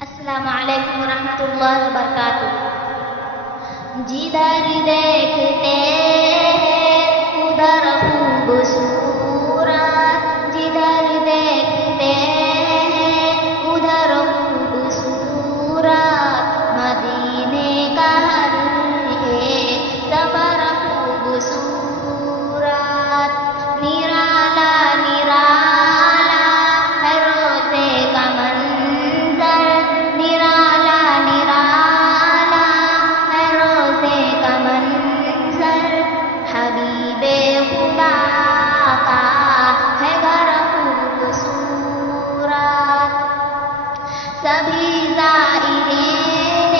السلام علیکم ورحمۃ اللہ وبرکاتہ۔ جدھر دیکھتے ہیں ادھر خوبصورت، جدھر دیکھتے ہیں ادھر خوبصورت، مدینے کا ہر ایک سفر خوبصورت، نرالا نرالا ہے روزے کا منظر، نرالا نرالا ہے روزے کا منظر، حبیب خدا کا ہے گھر خوبصورت، سبھی زائرین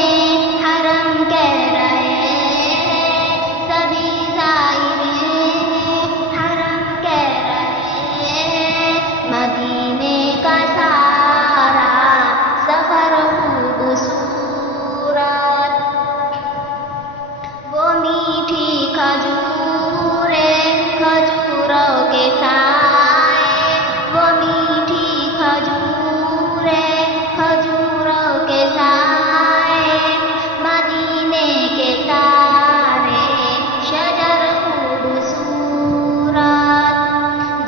حرم کہہ رہے ہیں، سبھی زائرین حرم کہہ رہے ہیں، مدینے کا سارا سفر خوبصورت، وہ میٹھی کھجوریں کھجوروں کے سائے، وہ میٹھی کھجوریں کھجوروں کے سائے، مدینے کے سارے شجر خوبصورت،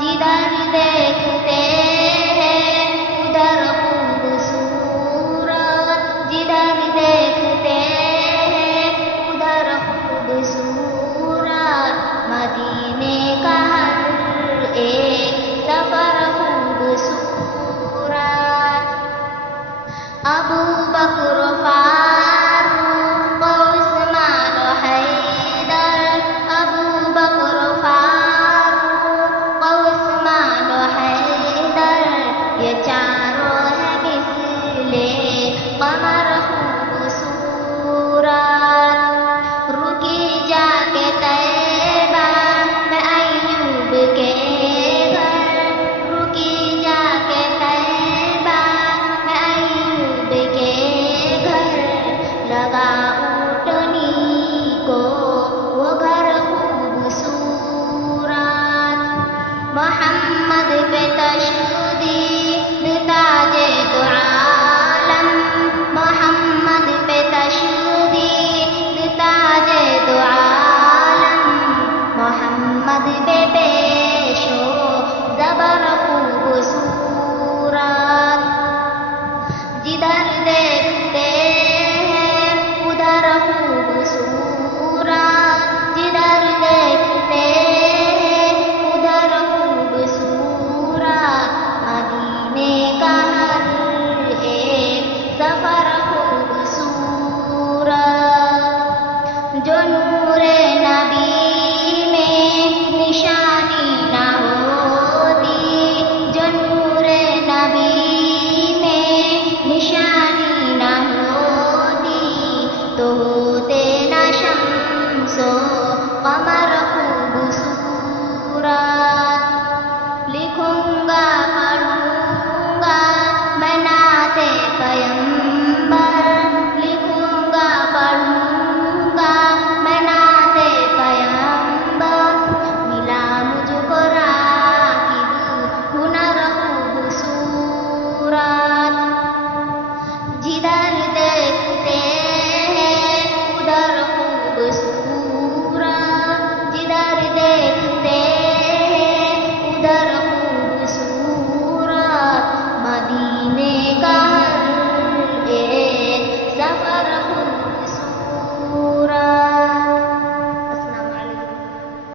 جدھر دیکھتے ہیں ادھر خوبصورت، جدھر دیکھتے ہیں ادھر خوبصورت، مدینے کا ہر ایک سفر خوبصورت، ابو بکر